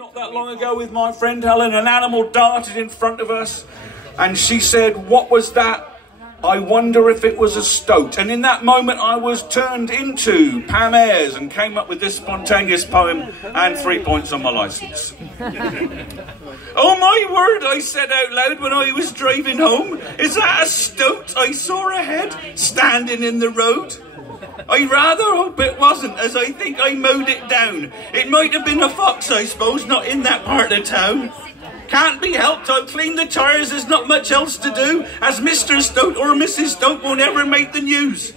not that long ago with my friend Helen. An animal darted in front of us and she said, "What was that? I wonder if it was a stoat." And in that moment I was turned into Pam Ayres and came up with this spontaneous poem and 3 points on my licence. "Oh my word," I said out loud when I was driving home, "is that a stoat I saw ahead, standing in the road? I rather hope it wasn't, as I think I mowed it down. It might have been a fox, I suppose, not in that part of town. Can't be helped, I'll clean the tyres, there's not much else to do, as Mr. Stoat or Mrs. Stoat won't ever make the news."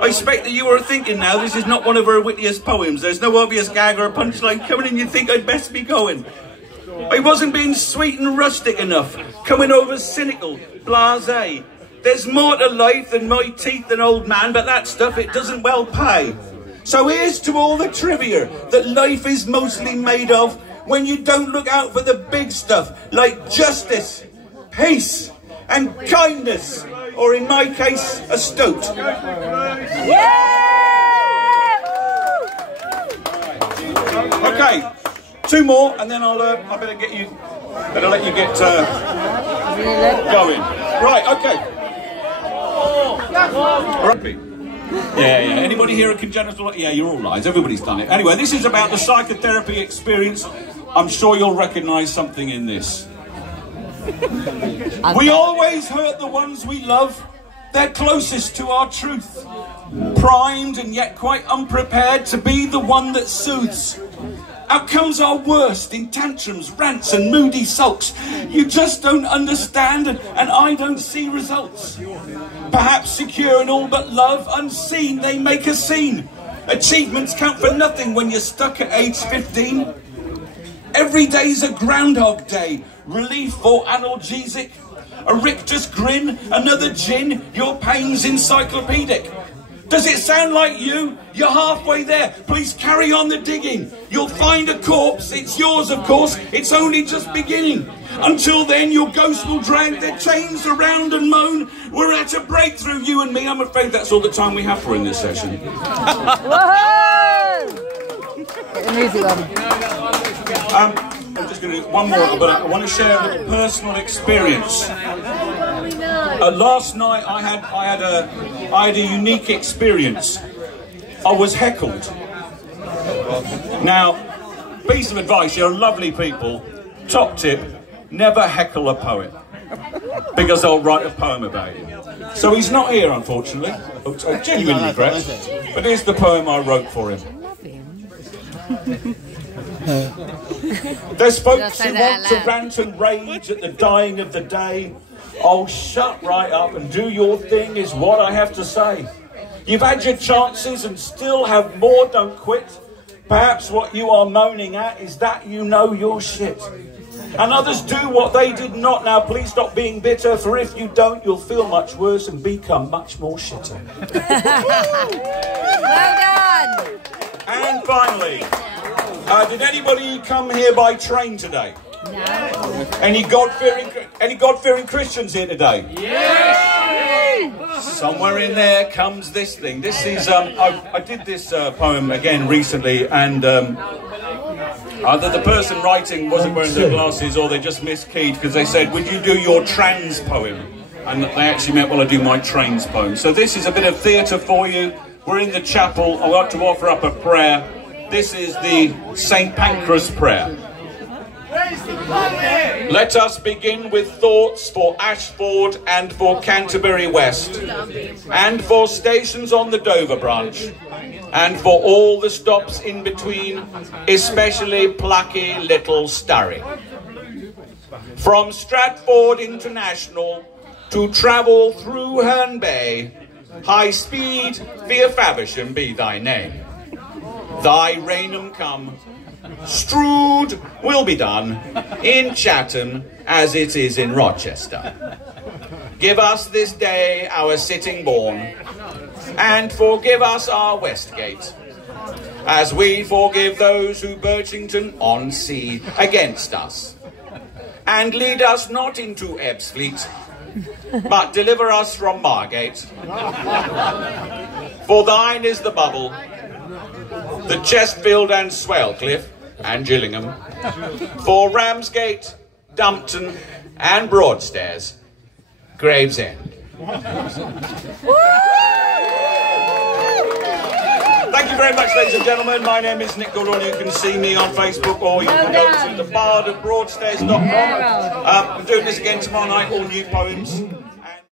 I expect that you are thinking now this is not one of her wittiest poems. There's no obvious gag or punchline coming and you think I'd best be going. I wasn't being sweet and rustic enough, coming over cynical, blasé. There's more to life than my teeth and old man, but that stuff, it doesn't well pay. So here's to all the trivia that life is mostly made of when you don't look out for the big stuff, like justice, peace, and kindness, or in my case, a stoat. Okay, 2 more, and then I better let you get going. Right, okay. Rugby. Yeah. Anybody here a congenital? Yeah, you're all lies. Everybody's done it. Anyway, this is about the psychotherapy experience. I'm sure you'll recognise something in this. We always hurt the ones we love. They're closest to our truth. Primed and yet quite unprepared to be the one that soothes. Outcomes are worst in tantrums, rants and moody sulks. You just don't understand and I don't see results. Perhaps secure in all but love, unseen they make a scene. Achievements count for nothing when you're stuck at age 15. Every day's a Groundhog Day, relief or analgesic. A rictus grin, another gin, your pain's encyclopedic. Does it sound like you? You're halfway there. Please carry on the digging. You'll find a corpse. It's yours, of course. It's only just beginning. Until then, your ghost will drag their chains around and moan. We're at a breakthrough, you and me. I'm afraid that's all the time we have for in this session. Get the music on. I'm just going to do one more, but I want to share a little personal experience. Last night I had a unique experience. I was heckled. Now, piece of advice, you're lovely people. Top tip, never heckle a poet, because I'll write a poem about you. So he's not here, unfortunately, which I genuinely regret, but here's the poem I wrote for him. There's folks who want to rant and rage at the dying of the day. Oh, shut right up and do your thing is what I have to say. You've had your chances and still have more, don't quit. Perhaps what you are moaning at is that you know your shit. And others do what they did not. Now please stop being bitter, for if you don't, you'll feel much worse and become much more shitter. Well done! And finally, did anybody come here by train today? No. Any God-fearing Christians here today? Yes! Somewhere in there comes this thing. This is, I did this poem again recently, and either the person writing wasn't wearing their glasses or they just miskeyed, because they said, "Would you do your trans poem?" And they actually meant, "Well, I do my trains poem." So this is a bit of theatre for you. We're in the chapel. I want to offer up a prayer. This is the St Pancras Prayer. Let us begin with thoughts for Ashford and for Canterbury West, and for stations on the Dover branch, and for all the stops in between, especially plucky little Starry. From Stratford International to travel through Herne Bay, high speed via Faversham be thy name. Thy Rainham come, Strood will be done in Chatham as it is in Rochester. Give us this day our sitting born, and forgive us our Westgate, as we forgive those who Birchington-on-Sea against us. And lead us not into Ebbsfleet, but deliver us from Margate. For thine is the bubble, the Chestfield and Swellcliffe, and Gillingham, for Ramsgate, Dumpton and Broadstairs, Gravesend. Thank you very much, ladies and gentlemen. My name is Nick Goodall. You can see me on Facebook, or you can go to thebard@broadstairs.com. I'm doing this again tomorrow night, all new poems.